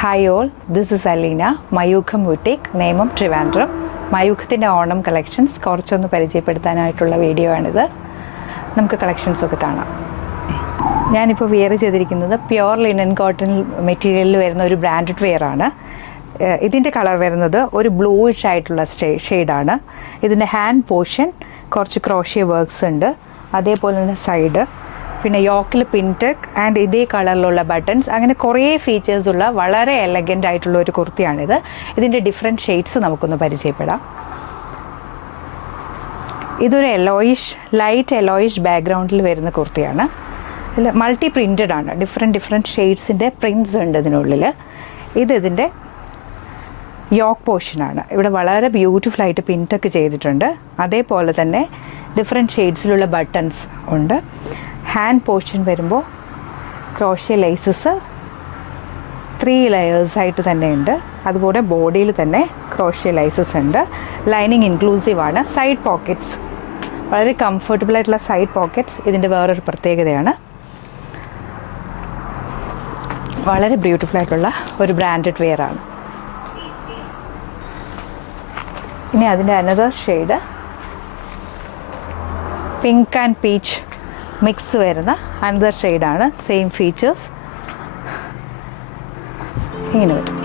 Hi all, this is Aleena, Mayookham boutique, Nemam, Trivandrum. മയൂഖത്തിൻ്റെ Onam collections കുറച്ചൊന്ന് പരിചയപ്പെടുത്താനായിട്ടുള്ള വീഡിയോ ആണിത്. നമുക്ക് കളക്ഷൻസൊക്കെ കാണാം. ഞാനിപ്പോൾ വെയർ ചെയ്തിരിക്കുന്നത് പ്യുവർ ലിനൻ കോട്ടൺ മെറ്റീരിയലിൽ വരുന്ന ഒരു ബ്രാൻഡഡ് വെയറാണ്. ഇതിൻ്റെ കളർ വരുന്നത് ഒരു ബ്ലൂയിഷ് ആയിട്ടുള്ള ഷെയ്ഡാണ്. ഇതിൻ്റെ ഹാൻഡ് പോർഷൻ കുറച്ച് ക്രോഷ്യ വർക്ക്സ് ഉണ്ട്, അതേപോലെ തന്നെ സൈഡ്, പിന്നെ യോക്കിൽ പിൻടെക് ആൻഡ് ഇതേ കളറിലുള്ള ബട്ടൺസ്, അങ്ങനെ കുറേ ഫീച്ചേഴ്സുള്ള വളരെ എലഗൻ്റ് ആയിട്ടുള്ള ഒരു കുർത്തിയാണിത്. ഇതിൻ്റെ ഡിഫറെൻറ്റ് ഷെയ്ഡ്സ് നമുക്കൊന്ന് പരിചയപ്പെടാം. ഇതൊരു ലൈറ്റ് യെല്ലോയിഷ് ബാക്ക്ഗ്രൗണ്ടിൽ വരുന്ന കുർത്തിയാണ്. ഇതിൽ മൾട്ടി പ്രിൻറ്റഡ് ആണ്, ഡിഫറെൻറ്റ് ഷെയ്ഡ്സിൻ്റെ പ്രിൻറ്റ്സ് ഉണ്ട് ഇതിനുള്ളിൽ. ഇതിൻ്റെ യോക്ക് പോർഷനാണ്. ഇവിടെ വളരെ ബ്യൂട്ടിഫുൾ ആയിട്ട് പിൻടെക്ക് ചെയ്തിട്ടുണ്ട്. അതേപോലെ തന്നെ ഡിഫറെൻറ്റ് ഷെയ്ഡ്സിലുള്ള ബട്ടൺസ് ഉണ്ട്. ഹാൻഡ് പോർഷൻ വരുമ്പോൾ ക്രോഷ്യ ലേസസ് 3 ലെയേഴ്സായിട്ട് തന്നെ ഉണ്ട്. അതുപോലെ ബോഡിയിൽ തന്നെ ക്രോഷ്യ ലേസസ് ഉണ്ട്. ലൈനിങ് ഇൻക്ലൂസീവ് ആണ്. സൈഡ് പോക്കറ്റ്സ്, വളരെ കംഫർട്ടബിൾ ആയിട്ടുള്ള സൈഡ് പോക്കറ്റ്സ് ഇതിൻ്റെ വേറൊരു പ്രത്യേകതയാണ്. വളരെ ബ്യൂട്ടിഫുൾ ആയിട്ടുള്ള ഒരു ബ്രാൻഡഡ് വെയർ ആണ്. ഇനി അതിൻ്റെ another shade pink and peach mix വരുന്ന അനദർ ഷെയ്ഡാണ്. സെയിം ഫീച്ചേഴ്സ് ഇങ്ങനെ വരും.